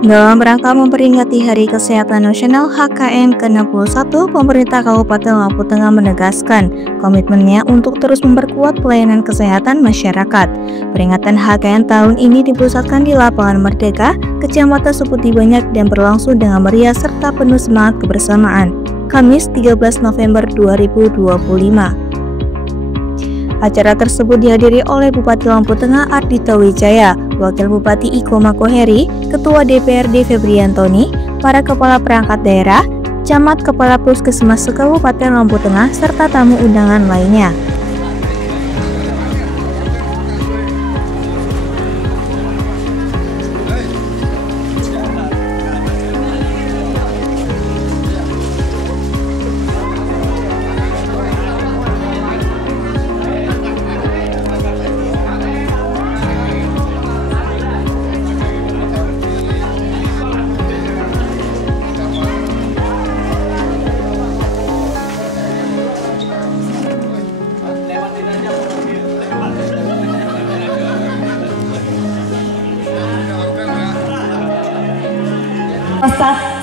Dalam rangka memperingati Hari Kesehatan Nasional HKN ke-61, pemerintah Kabupaten Lampung Tengah menegaskan komitmennya untuk terus memperkuat pelayanan kesehatan masyarakat. Peringatan HKN tahun ini dipusatkan di Lapangan Merdeka, Kecamatan Seputi Banyak dan berlangsung dengan meriah serta penuh semangat kebersamaan. Kamis 13 November 2025. Acara tersebut dihadiri oleh Bupati Lampung Tengah Ardhito Wijaya, Wakil Bupati Iko Makoheri, Ketua DPRD Febri Antoni, para kepala perangkat daerah, camat, kepala puskesmas se-Kabupaten Lampung Tengah, serta tamu undangan lainnya.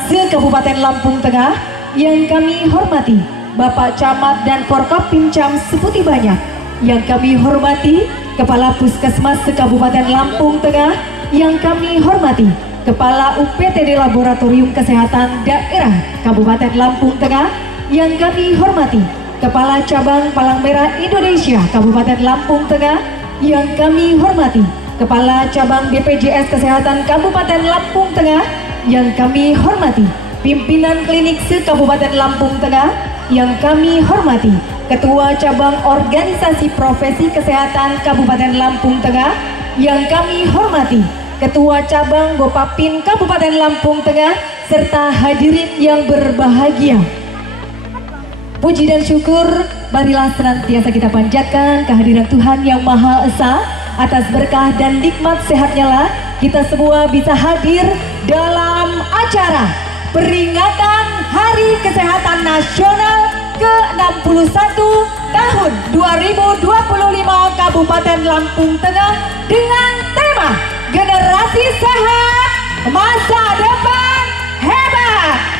Se-Kabupaten Lampung Tengah yang kami hormati Bapak Camat dan Forkopimcam Seputi Banyak, yang kami hormati Kepala Puskesmas se-Kabupaten Lampung Tengah, yang kami hormati Kepala UPTD Laboratorium Kesehatan Daerah Kabupaten Lampung Tengah, yang kami hormati Kepala Cabang Palang Merah Indonesia Kabupaten Lampung Tengah, yang kami hormati Kepala Cabang BPJS Kesehatan Kabupaten Lampung Tengah, yang kami hormati pimpinan klinik se-Kabupaten Lampung Tengah, yang kami hormati Ketua Cabang Organisasi Profesi Kesehatan Kabupaten Lampung Tengah, yang kami hormati Ketua Cabang Bopapin Kabupaten Lampung Tengah, serta hadirin yang berbahagia. Puji dan syukur marilah senantiasa kita panjatkan kehadiran Tuhan Yang Maha Esa. Atas berkah dan nikmat sehatnya lah kita semua bisa hadir dalam acara peringatan Hari Kesehatan Nasional ke-61 tahun 2025 Kabupaten Lampung Tengah dengan tema Generasi Sehat, Masa Depan Hebat.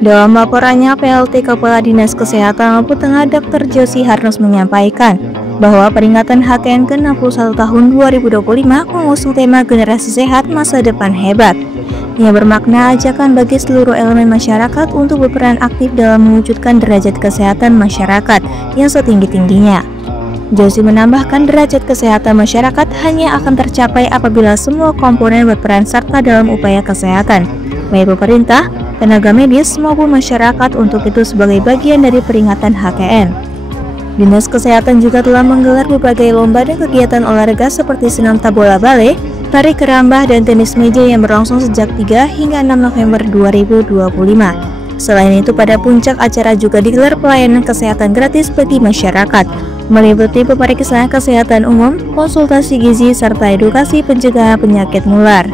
Dalam laporannya, PLT Kepala Dinas Kesehatan Lampung Tengah Dr. Josi Harnos menyampaikan bahwa peringatan HKN ke-61 tahun 2025 mengusung tema Generasi Sehat Masa Depan Hebat, yang bermakna ajakan bagi seluruh elemen masyarakat untuk berperan aktif dalam mewujudkan derajat kesehatan masyarakat yang setinggi-tingginya. Josi menambahkan derajat kesehatan masyarakat hanya akan tercapai apabila semua komponen berperan serta dalam upaya kesehatan, baik pemerintah, tenaga medis maupun masyarakat. Untuk itu sebagai bagian dari peringatan HKN. Dinas Kesehatan juga telah menggelar berbagai lomba dan kegiatan olahraga seperti senam tabola bale, tari kerambah, dan tenis meja yang berlangsung sejak 3 hingga 6 November 2025. Selain itu, pada puncak acara juga digelar pelayanan kesehatan gratis bagi masyarakat, meliputi pemeriksaan kesehatan umum, konsultasi gizi, serta edukasi pencegahan penyakit nular.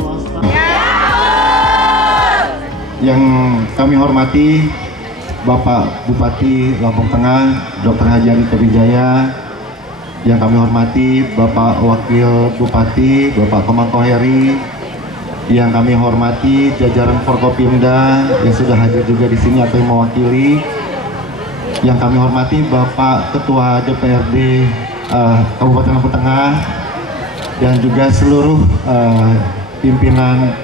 Yang kami hormati Bapak Bupati Lampung Tengah, Dr. Haji Ali Wijaya. Yang kami hormati Bapak Wakil Bupati, Bapak Komangko Heri. Yang kami hormati jajaran Forkopimda yang sudah hadir juga di sini atau yang mewakili. Yang kami hormati Bapak Ketua DPRD Kabupaten Lampung Tengah dan juga seluruh pimpinan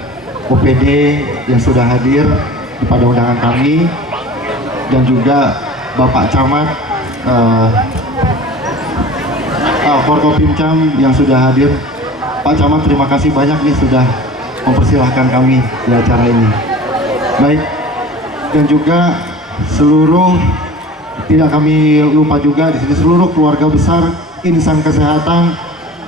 OPD yang sudah hadir pada undangan kami, dan juga Bapak Camat Forkopimcam yang sudah hadir. Pak Camat, terima kasih banyak nih sudah mempersilahkan kami di acara ini. Baik, dan juga seluruh, tidak kami lupa juga di sini seluruh keluarga besar insan kesehatan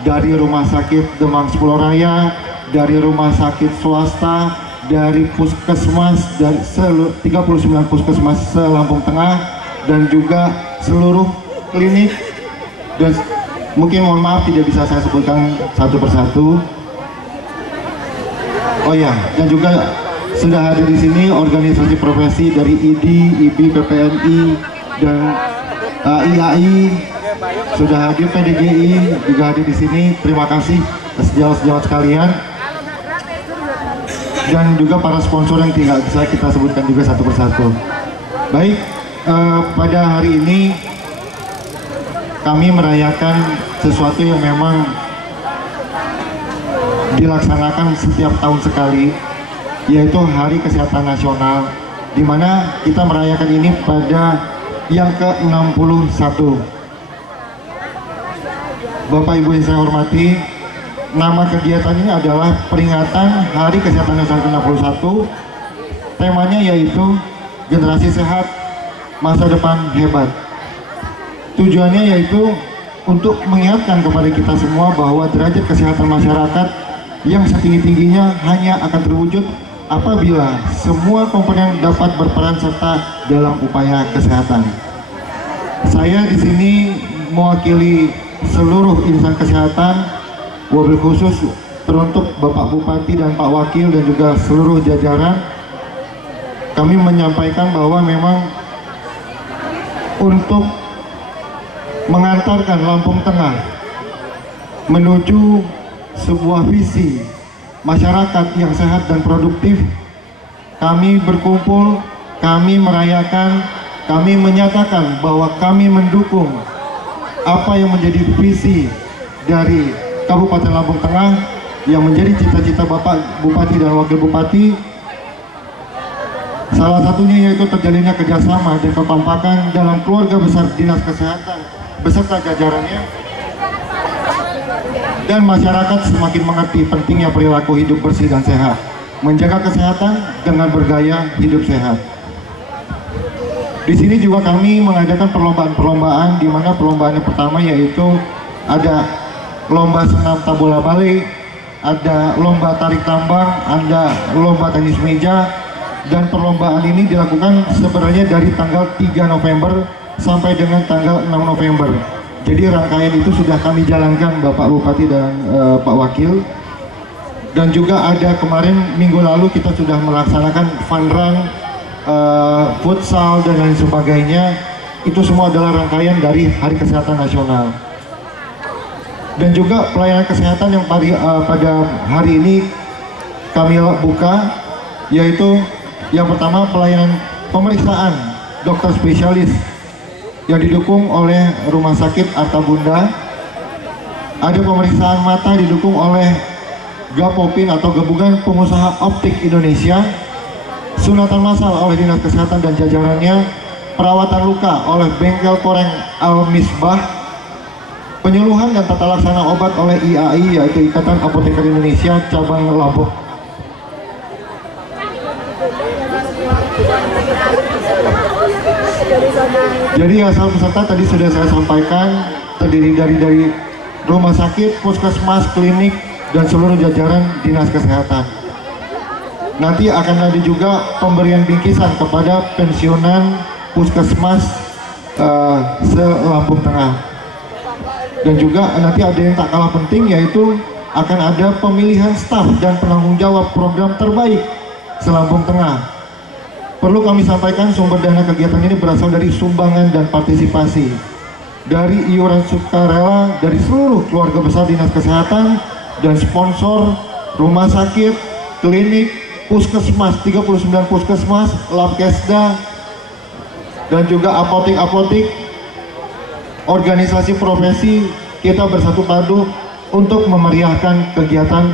dari Rumah Sakit Demang Sepuluh Raya, dari rumah sakit swasta, dari puskesmas, dari 39 puskesmas se-Lampung Tengah, dan juga seluruh klinik. Dan mungkin mohon maaf tidak bisa saya sebutkan satu persatu. Oh ya, dan juga sudah hadir di sini organisasi profesi dari IDI, IBI, PPNI, dan IAI sudah hadir, PDGI juga hadir di sini. Terima kasih sejawat-sejawat sekalian, dan juga para sponsor yang tidak bisa kita sebutkan juga satu persatu. Baik, pada hari ini kami merayakan sesuatu yang memang dilaksanakan setiap tahun sekali, yaitu Hari Kesehatan Nasional, di mana kita merayakan ini pada yang ke-61. Bapak Ibu yang saya hormati, nama kegiatan ini adalah peringatan Hari Kesehatan Nasional ke-61. Temanya yaitu generasi sehat, masa depan hebat. Tujuannya yaitu untuk mengingatkan kepada kita semua bahwa derajat kesehatan masyarakat yang setinggi-tingginya hanya akan terwujud apabila semua komponen dapat berperan serta dalam upaya kesehatan. Saya di sini mewakili seluruh insan kesehatan, wabil khusus teruntuk Bapak Bupati dan Pak Wakil dan juga seluruh jajaran. Kami menyampaikan bahwa memang untuk mengantarkan Lampung Tengah menuju sebuah visi masyarakat yang sehat dan produktif, kami berkumpul, kami merayakan, kami menyatakan bahwa kami mendukung apa yang menjadi visi dari Kabupaten Lampung Tengah yang menjadi cita-cita Bapak Bupati dan Wakil Bupati. Salah satunya yaitu terjalinnya kerjasama dan kekompakan dalam keluarga besar Dinas Kesehatan beserta jajarannya, dan masyarakat semakin mengerti pentingnya perilaku hidup bersih dan sehat, menjaga kesehatan dengan bergaya hidup sehat. Di sini juga kami mengadakan perlombaan-perlombaan, di mana perlombaan yang pertama yaitu ada lomba senam tabola bale, ada lomba tarik tambang, ada lomba tenis meja, dan perlombaan ini dilakukan sebenarnya dari tanggal 3 November sampai dengan tanggal 6 November. Jadi rangkaian itu sudah kami jalankan Bapak Bupati dan Pak Wakil. Dan juga ada kemarin minggu lalu kita sudah melaksanakan fun run, futsal dan lain sebagainya. Itu semua adalah rangkaian dari Hari Kesehatan Nasional. Dan juga pelayanan kesehatan yang pada hari ini kami buka, yaitu yang pertama pelayanan pemeriksaan dokter spesialis yang didukung oleh Rumah Sakit Arta Bunda. Ada pemeriksaan mata didukung oleh Gapopin atau Gabungan Pengusaha Optik Indonesia, sunatan massal oleh Dinas Kesehatan dan jajarannya, perawatan luka oleh Bengkel Koreng Al Misbah, penyuluhan dan tata laksana obat oleh IAI yaitu Ikatan Apoteker Indonesia cabang Lombok. Jadi asal peserta tadi sudah saya sampaikan, terdiri dari rumah sakit, puskesmas, klinik, dan seluruh jajaran dinas kesehatan. Nanti akan ada juga pemberian bingkisan kepada pensiunan puskesmas se-Lampung Tengah. Dan juga nanti ada yang tak kalah penting, yaitu akan ada pemilihan staf dan penanggung jawab program terbaik se-Lampung Tengah. Perlu kami sampaikan, sumber dana kegiatan ini berasal dari sumbangan dan partisipasi dari iuran sukarela dari seluruh keluarga besar dinas kesehatan dan sponsor rumah sakit, klinik, puskesmas, 39 puskesmas, labkesda, dan juga apotik-apotik, organisasi profesi. Kita bersatu padu untuk memeriahkan kegiatan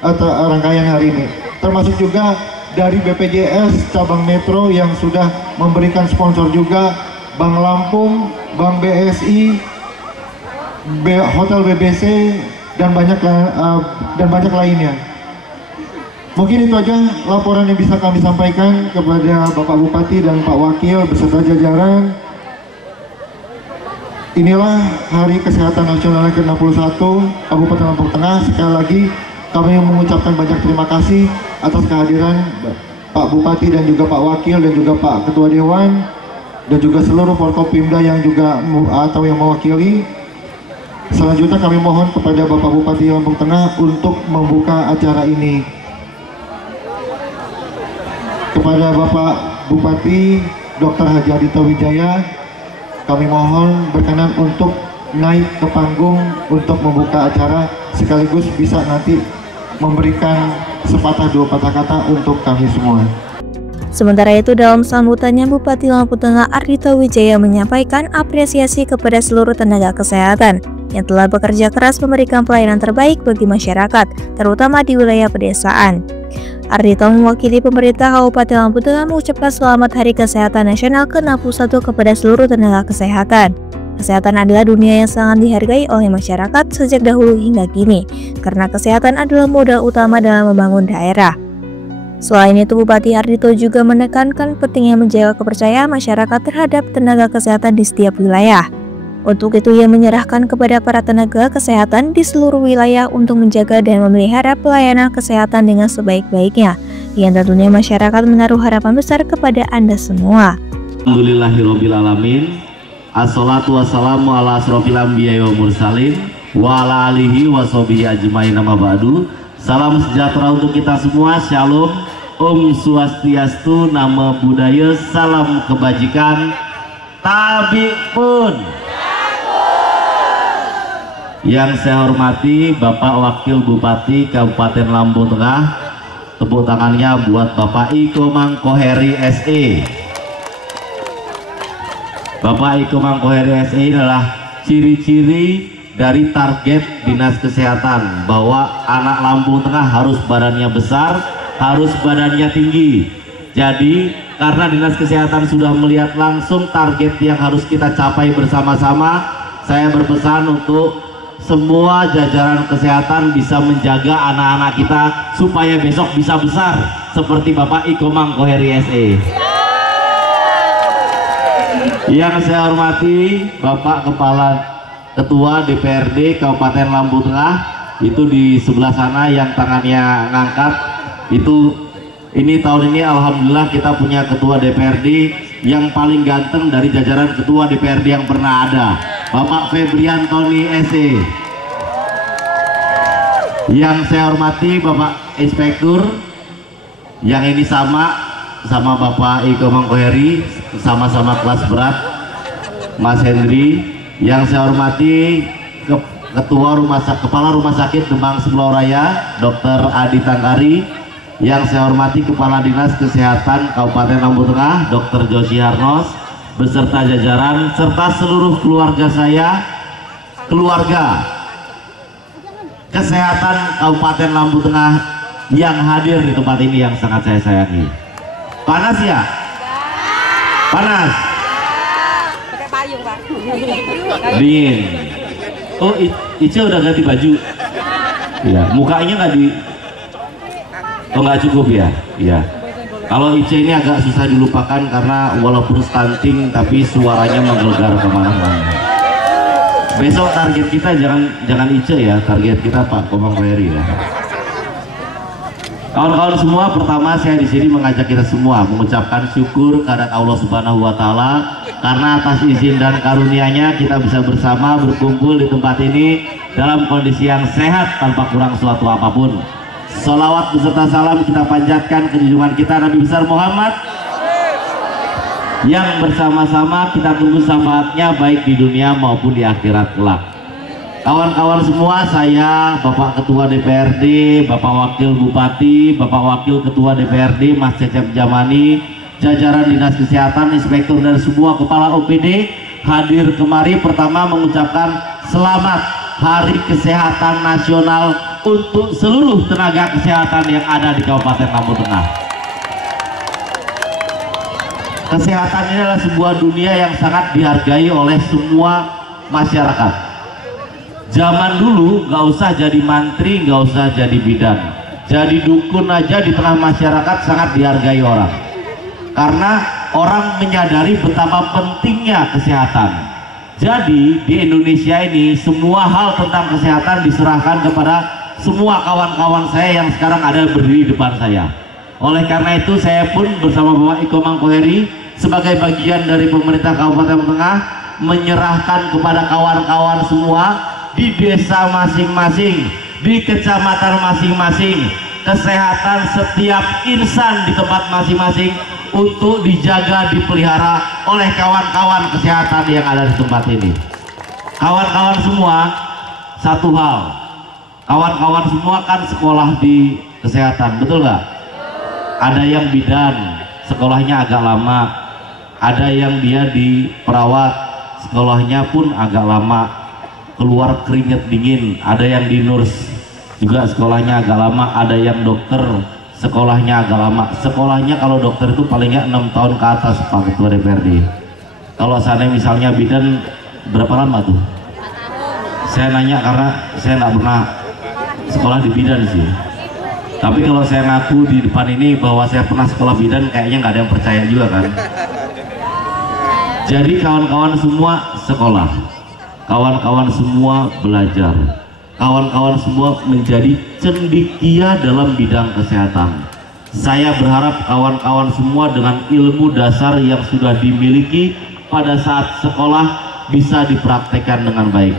atau rangkaian hari ini, termasuk juga dari BPJS cabang Metro yang sudah memberikan sponsor juga, Bank Lampung, Bank BSI, Hotel BBC, dan banyak lainnya. Mungkin itu aja laporan yang bisa kami sampaikan kepada Bapak Bupati dan Pak Wakil beserta jajaran. Inilah Hari Kesehatan Nasional ke-61 Kabupaten Lampung Tengah. Sekali lagi kami mengucapkan banyak terima kasih atas kehadiran Pak Bupati dan juga Pak Wakil dan juga Pak Ketua Dewan dan juga seluruh Forkopimda yang juga atau yang mewakili. Selanjutnya kami mohon kepada Bapak Bupati Lampung Tengah untuk membuka acara ini. Kepada Bapak Bupati Dr. Haji Adhito Wijaya, kami mohon berkenan untuk naik ke panggung untuk membuka acara, sekaligus bisa nanti memberikan sepatah dua patah kata untuk kami semua. Sementara itu, dalam sambutannya, Bupati Lampung Tengah Adhito Wijaya menyampaikan apresiasi kepada seluruh tenaga kesehatan yang telah bekerja keras memberikan pelayanan terbaik bagi masyarakat, terutama di wilayah pedesaan. Adhito mewakili pemerintah Kabupaten Lampung Tengah mengucapkan selamat Hari Kesehatan Nasional ke-61 kepada seluruh tenaga kesehatan. Kesehatan adalah dunia yang sangat dihargai oleh masyarakat sejak dahulu hingga kini, karena kesehatan adalah modal utama dalam membangun daerah. Selain itu, Bupati Adhito juga menekankan pentingnya menjaga kepercayaan masyarakat terhadap tenaga kesehatan di setiap wilayah. Untuk itu, ia menyerahkan kepada para tenaga kesehatan di seluruh wilayah untuk menjaga dan memelihara pelayanan kesehatan dengan sebaik-baiknya, yang tentunya masyarakat menaruh harapan besar kepada Anda semua. Alhamdulillahirrabbilalamin. Assalatu wassalamu ala asrofil anbiya'i wa mursalin wa ala alihi wa sahbihi ajmain, amma ba'du. Salam sejahtera untuk kita semua. Shalom, Om Swastiastu, Namo Buddhaya, salam kebajikan. Tabi pun. Yang saya hormati Bapak Wakil Bupati Kabupaten Lampung Tengah, tepuk tangannya buat Bapak Iko Mangkoheri SE. Bapak Iko Mangkoheri SE adalah ciri-ciri dari target Dinas Kesehatan, bahwa anak Lampung Tengah harus badannya besar, harus badannya tinggi. Jadi karena Dinas Kesehatan sudah melihat langsung target yang harus kita capai bersama-sama, saya berpesan untuk semua jajaran kesehatan bisa menjaga anak-anak kita supaya besok bisa besar seperti Bapak Iko Mangkoheri SE. Yang saya hormati Bapak Kepala Ketua DPRD Kabupaten Lampung Tengah, itu di sebelah sana yang tangannya ngangkat itu. Ini tahun ini alhamdulillah kita punya Ketua DPRD yang paling ganteng dari jajaran Ketua DPRD yang pernah ada, Bapak Febrian Tony SE. Yang saya hormati Bapak Inspektur, yang ini sama Bapak Iko Mangkoheri, sama-sama kelas berat, Mas Hendri. Yang saya hormati Kepala Rumah Sakit Demang Sebelah Raya, Dr. Adi Tangkari. Yang saya hormati Kepala Dinas Kesehatan Kabupaten Lampung Tengah, Dr. Joshi Harnos, beserta jajaran, serta seluruh keluarga saya, keluarga kesehatan Kabupaten Lampung Tengah yang hadir di tempat ini yang sangat saya sayangi. Panas ya? Panas? Pakai payung, Pak. Dingin. Oh, Ica udah ganti baju? Iya, mukanya nggak di... Oh, nggak cukup ya? Iya. Kalau Ice ini agak susah dilupakan karena walaupun stunting tapi suaranya menggelegar kemana-mana. Besok target kita jangan Ice ya, target kita Pak Komang Ferry ya. Kawan-kawan semua, pertama saya di sini mengajak kita semua mengucapkan syukur kepada Allah Subhanahu wa taala karena atas izin dan karunia-Nya kita bisa bersama berkumpul di tempat ini dalam kondisi yang sehat tanpa kurang suatu apapun. Salawat beserta salam kita panjatkan ke junjungan kita Nabi besar Muhammad yang bersama-sama kita tunggu syafaatnya baik di dunia maupun di akhirat kelak. Kawan-kawan semua, saya Bapak Ketua DPRD, Bapak Wakil Bupati, Bapak Wakil Ketua DPRD Mas Cecep Jamani, jajaran Dinas Kesehatan, Inspektur dan semua Kepala OPD hadir kemari pertama mengucapkan selamat Hari Kesehatan Nasional untuk seluruh tenaga kesehatan yang ada di Kabupaten Lampung Tengah. Kesehatan ini adalah sebuah dunia yang sangat dihargai oleh semua masyarakat. Zaman dulu nggak usah jadi mantri, nggak usah jadi bidan, jadi dukun aja di tengah masyarakat sangat dihargai orang. Karena orang menyadari betapa pentingnya kesehatan. Jadi di Indonesia ini semua hal tentang kesehatan diserahkan kepada semua kawan-kawan saya yang sekarang ada berdiri di depan saya. Oleh karena itu saya pun bersama Bapak Iko Mangkoheri sebagai bagian dari pemerintah Kabupaten Tengah menyerahkan kepada kawan-kawan semua di desa masing-masing, di kecamatan masing-masing, kesehatan setiap insan di tempat masing-masing untuk dijaga, dipelihara oleh kawan-kawan kesehatan yang ada di tempat ini. Kawan-kawan semua, satu hal, kawan-kawan semua kan sekolah di kesehatan, betul nggak? Ada yang bidan, sekolahnya agak lama. Ada yang dia di perawat, sekolahnya pun agak lama, keluar keringet dingin. Ada yang di nurs, juga sekolahnya agak lama. Ada yang dokter, sekolahnya agak lama. Sekolahnya kalau dokter itu paling nggak 6 tahun ke atas Pak Ketua DPRD. Kalau sana misalnya bidan berapa lama tuh? Saya nanya karena saya nggak pernah sekolah di bidan sih. Tapi kalau saya ngaku di depan ini bahwa saya pernah sekolah bidan, kayaknya nggak ada yang percaya juga kan. Jadi kawan-kawan semua sekolah, kawan-kawan semua belajar, kawan-kawan semua menjadi cendekia dalam bidang kesehatan. Saya berharap kawan-kawan semua dengan ilmu dasar yang sudah dimiliki pada saat sekolah bisa dipraktekkan dengan baik.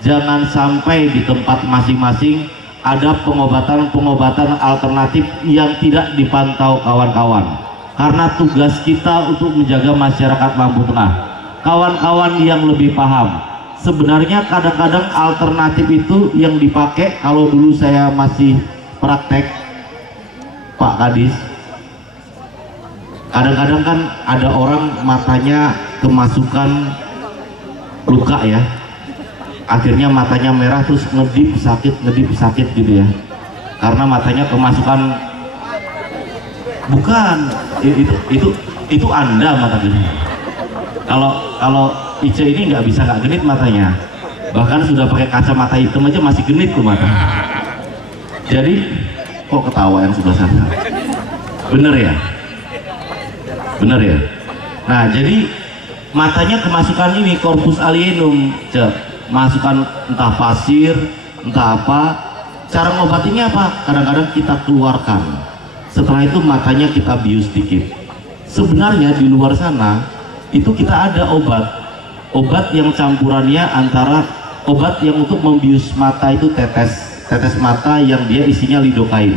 Jangan sampai di tempat masing-masing ada pengobatan-pengobatan alternatif yang tidak dipantau kawan-kawan. Karena tugas kita untuk menjaga masyarakat Lampung Tengah. Kawan-kawan yang lebih paham. Sebenarnya kadang-kadang alternatif itu yang dipakai, kalau dulu saya masih praktek Pak Kadis, kadang-kadang kan ada orang matanya kemasukan luka ya, akhirnya matanya merah terus ngedip sakit gitu ya, karena matanya kemasukan. Bukan, itu Anda mata genit. Kalau Ice ini nggak bisa nggak genit matanya, bahkan sudah pakai kacamata hitam aja masih genit tuh mata. Jadi kok ketawa yang sebelah sana? Bener ya? Bener ya? Nah jadi matanya kemasukan ini corpus alienum, masukan entah pasir, entah apa. Cara ngobatinya apa? Kadang-kadang kita keluarkan. Setelah itu matanya kita bius sedikit. Sebenarnya di luar sana itu kita ada obat yang campurannya antara obat yang untuk membius mata itu tetes mata yang dia isinya lidokain.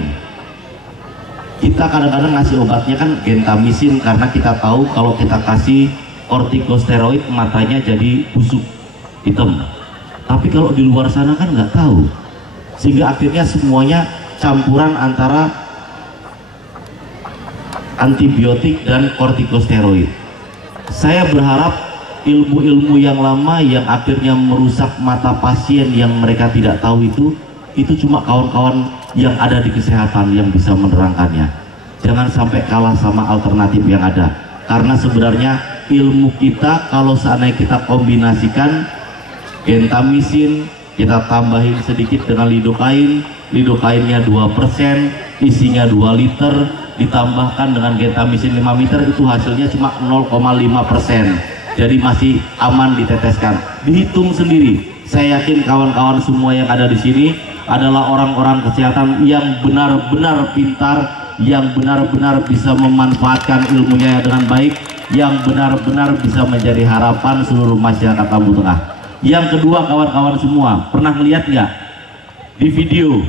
Kita kadang-kadang ngasih obatnya kan gentamisin karena kita tahu kalau kita kasih kortikosteroid matanya jadi busuk hitam. Tapi kalau di luar sana kan nggak tahu, sehingga akhirnya semuanya campuran antara antibiotik dan kortikosteroid. Saya berharap ilmu-ilmu yang lama yang akhirnya merusak mata pasien yang mereka tidak tahu itu cuma kawan-kawan yang ada di kesehatan yang bisa menerangkannya. Jangan sampai kalah sama alternatif yang ada, karena sebenarnya ilmu kita kalau seandainya kita kombinasikan gentamisin, kita tambahin sedikit dengan lidokain, lidokainnya 2%, isinya 2 liter, ditambahkan dengan gentamisin 5 liter itu hasilnya cuma 0,5%. Jadi masih aman diteteskan. Dihitung sendiri. Saya yakin kawan-kawan semua yang ada di sini adalah orang-orang kesehatan yang benar-benar pintar, yang benar-benar bisa memanfaatkan ilmunya dengan baik, yang benar-benar bisa menjadi harapan seluruh masyarakat Lampung Tengah. Yang kedua, kawan-kawan semua pernah lihat nggak di video,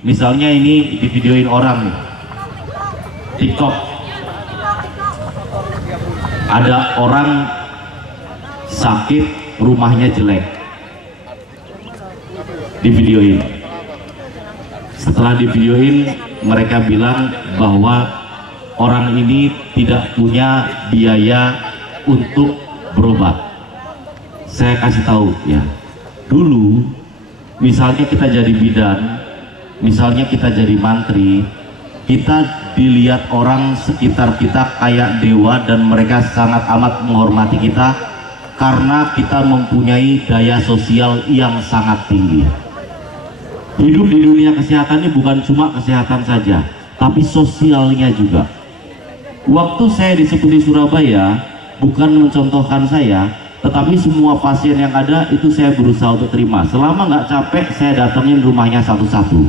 misalnya ini di videoin orang nih, TikTok, ada orang sakit, rumahnya jelek, di videoin. Setelah di videoin, mereka bilang bahwa orang ini tidak punya biaya untuk berobat. Saya kasih tahu ya, dulu misalnya kita jadi bidan, misalnya kita jadi mantri, kita dilihat orang sekitar kita kayak dewa dan mereka sangat amat menghormati kita karena kita mempunyai daya sosial yang sangat tinggi. Hidup di dunia kesehatan ini bukan cuma kesehatan saja, tapi sosialnya juga. Waktu saya di Surabaya, bukan mencontohkan saya, tetapi semua pasien yang ada itu saya berusaha untuk terima. Selama nggak capek, saya datengin rumahnya satu-satu.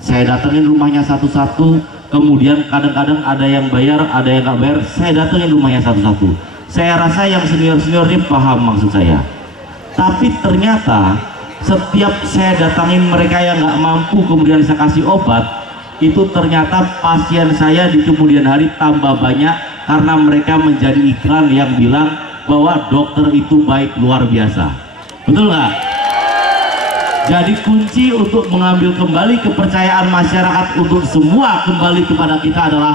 Saya datengin rumahnya satu-satu, kemudian kadang-kadang ada yang bayar, ada yang nggak bayar, saya datengin rumahnya satu-satu. Saya rasa yang senior-senior ini paham maksud saya. Tapi ternyata setiap saya datangin mereka yang nggak mampu, kemudian saya kasih obat, itu ternyata pasien saya di kemudian hari tambah banyak karena mereka menjadi iklan yang bilang bahwa dokter itu baik luar biasa. Betul nggak? Jadi kunci untuk mengambil kembali kepercayaan masyarakat untuk semua kembali kepada kita adalah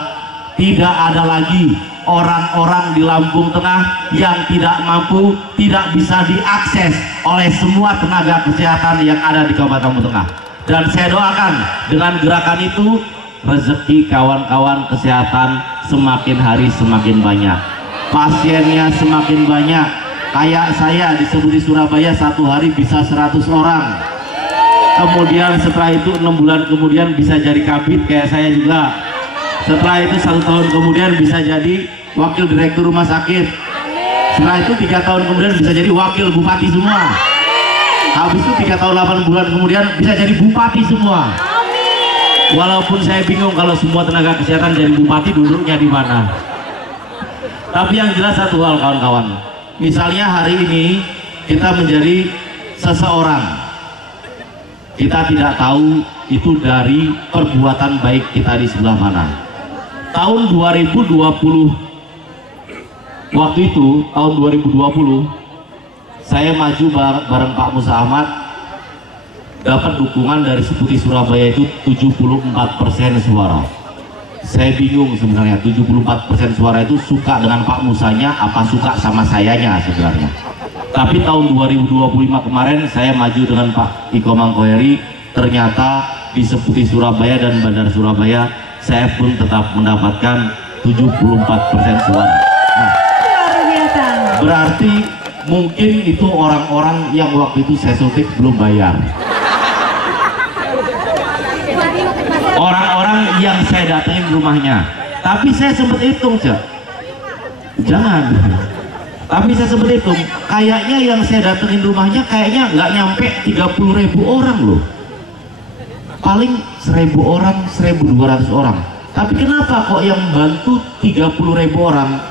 tidak ada lagi orang-orang di Lampung Tengah yang tidak mampu, tidak bisa diakses oleh semua tenaga kesehatan yang ada di Kabupaten Lampung Tengah. Dan saya doakan dengan gerakan itu rezeki kawan-kawan kesehatan semakin hari semakin banyak, pasiennya semakin banyak. Kayak saya disebut di Surabaya satu hari bisa 100 orang, kemudian setelah itu 6 bulan kemudian bisa jadi kabid kayak saya juga. Setelah itu 1 tahun kemudian bisa jadi wakil direktur rumah sakit. Setelah itu 3 tahun kemudian bisa jadi wakil bupati semua. Habis itu 3 tahun 8 bulan kemudian bisa jadi bupati semua. Walaupun saya bingung kalau semua tenaga kesehatan jadi bupati duduknya di mana. Tapi yang jelas satu hal kawan-kawan, misalnya hari ini kita menjadi seseorang, kita tidak tahu itu dari perbuatan baik kita di sebelah mana. Tahun 2020 waktu itu, tahun 2020 saya maju bareng Pak Musa Ahmad, dapat dukungan dari Seputi Surabaya itu 74% suara. Saya bingung sebenarnya, 74% suara itu suka dengan Pak Musanya apa suka sama sayanya sebenarnya. Tapi tahun 2025 kemarin saya maju dengan Pak Iko Mangkoheri, ternyata di Seputi Surabaya dan Bandar Surabaya saya pun tetap mendapatkan 74% suara. Nah, berarti mungkin itu orang-orang yang waktu itu saya suntik belum bayar. Orang-orang yang saya datengin rumahnya. Tapi saya sempat hitung, Cak. Jangan. Tapi saya sempat hitung, kayaknya yang saya datengin rumahnya kayaknya nggak nyampe 30.000 orang loh. Paling 1.000 orang, 1.200 orang. Tapi kenapa kok yang bantu 30.000 orang?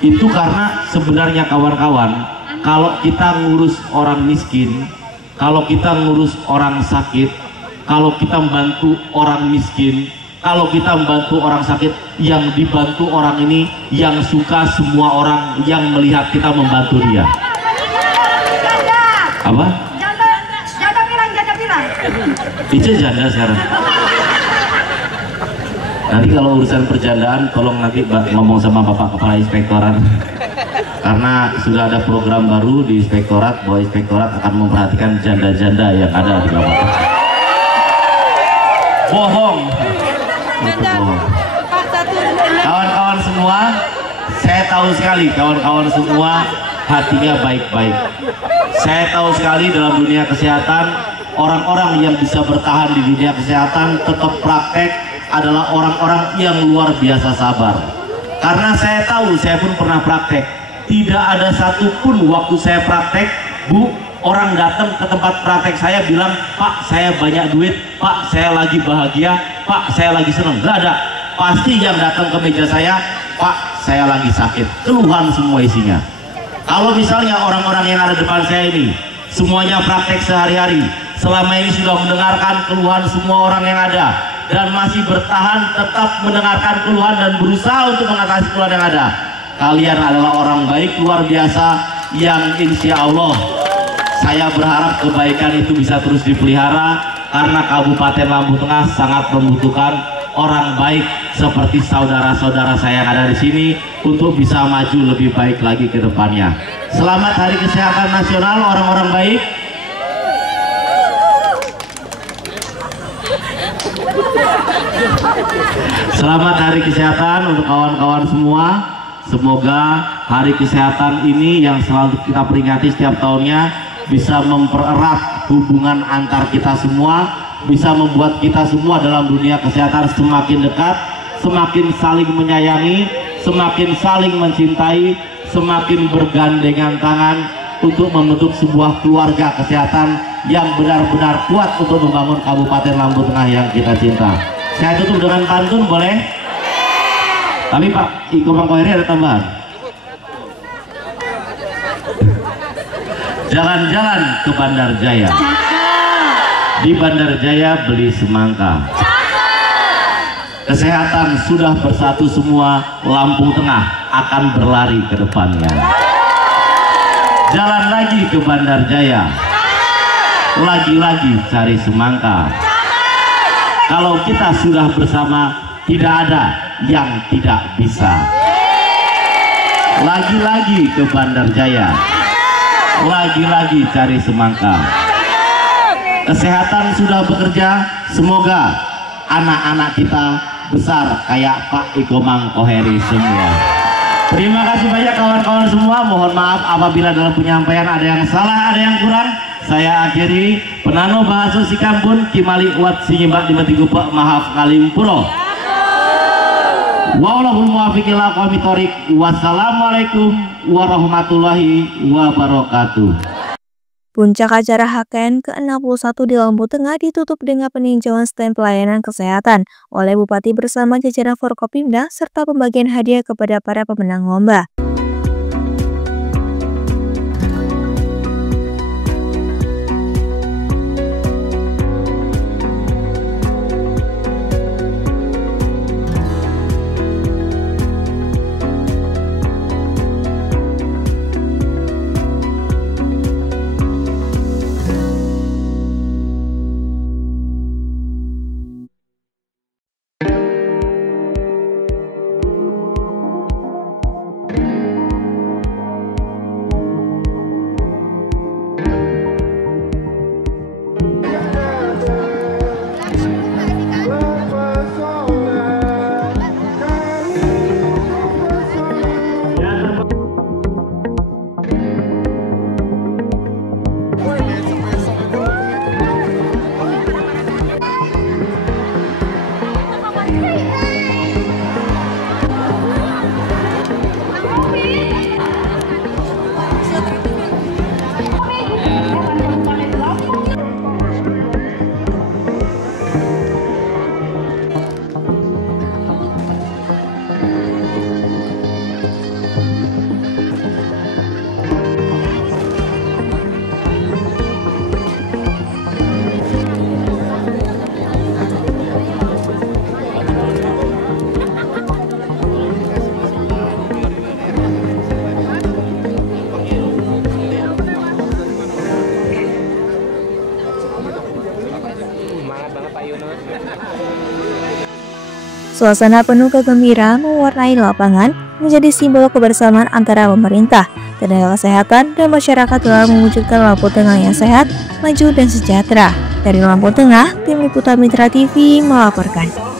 Itu karena sebenarnya kawan-kawan, kalau kita ngurus orang miskin, kalau kita ngurus orang sakit, kalau kita membantu orang miskin, kalau kita membantu orang sakit, yang dibantu orang ini yang suka semua orang yang melihat kita membantu dia. Apa? Janda bilang. Itu janda sekarang. Nanti kalau urusan perjandaan tolong nanti ngomong sama Bapak Kepala Inspektorat, karena sudah ada program baru di Inspektorat bahwa Inspektorat akan memperhatikan janda-janda yang ada di Kabupaten. Bohong. Kawan-kawan semua, saya tahu sekali kawan-kawan semua hatinya baik-baik. Saya tahu sekali dalam dunia kesehatan, orang-orang yang bisa bertahan di dunia kesehatan tetap praktek adalah orang-orang yang luar biasa sabar. Karena saya tahu, saya pun pernah praktek, tidak ada satupun waktu saya praktek, Bu, orang datang ke tempat praktek saya bilang, Pak saya banyak duit, Pak saya lagi bahagia, Pak saya lagi senang. Gak ada. Pasti yang datang ke meja saya, Pak saya lagi sakit. Keluhan semua isinya. Kalau misalnya orang-orang yang ada depan saya ini semuanya praktek sehari-hari, selama ini sudah mendengarkan keluhan semua orang yang ada dan masih bertahan tetap mendengarkan keluhan dan berusaha untuk mengatasi keluhan yang ada, kalian adalah orang baik luar biasa yang insya Allah saya berharap kebaikan itu bisa terus dipelihara, karena Kabupaten Lampung Tengah sangat membutuhkan orang baik seperti saudara-saudara saya yang ada di sini untuk bisa maju lebih baik lagi ke depannya. Selamat Hari Kesehatan Nasional orang-orang baik. Selamat Hari Kesehatan untuk kawan-kawan semua. Semoga Hari Kesehatan ini yang selalu kita peringati setiap tahunnya bisa mempererat hubungan antar kita semua, bisa membuat kita semua dalam dunia kesehatan semakin dekat, semakin saling menyayangi, semakin saling mencintai, semakin bergandengan tangan untuk membentuk sebuah keluarga kesehatan yang benar-benar kuat untuk membangun Kabupaten Lampung Tengah yang kita cinta. Saya tutup dengan pantun, boleh? Tapi Pak Iko Mangkoheri ada tambahan. Jalan-jalan ke Bandar Jaya. Di Bandar Jaya beli semangka. Kesehatan sudah bersatu semua, Lampung Tengah akan berlari ke depannya. Jalan lagi ke Bandar Jaya. Lagi-lagi cari semangka. Kalau kita sudah bersama, tidak ada yang tidak bisa. Lagi-lagi ke Bandar Jaya. Lagi-lagi cari semangka. Kesehatan sudah bekerja, semoga anak-anak kita besar kayak Pak Iko Mangkoheri semua. Terima kasih banyak kawan-kawan semua. Mohon maaf apabila dalam penyampaian ada yang salah, ada yang kurang. Saya akhiri penano bahasa Sikambun Kimali Uat Sinyimbak Dimati Gupak Mahaf Kalimpuro. Wallahul muwaffiq ila aqwamit thoriq. Wassalamualaikum warahmatullahi wabarakatuh. Puncak acara HKN ke-61 di Lampung Tengah ditutup dengan peninjauan stand pelayanan kesehatan oleh Bupati bersama jajaran Forkopimda serta pembagian hadiah kepada para pemenang lomba. Suasana penuh kegembiraan mewarnai lapangan, menjadi simbol kebersamaan antara pemerintah, tenaga kesehatan, dan masyarakat dalam mewujudkan Lampung Tengah yang sehat, maju, dan sejahtera. Dari Lampung Tengah, Tim Liputan Mitra TV melaporkan.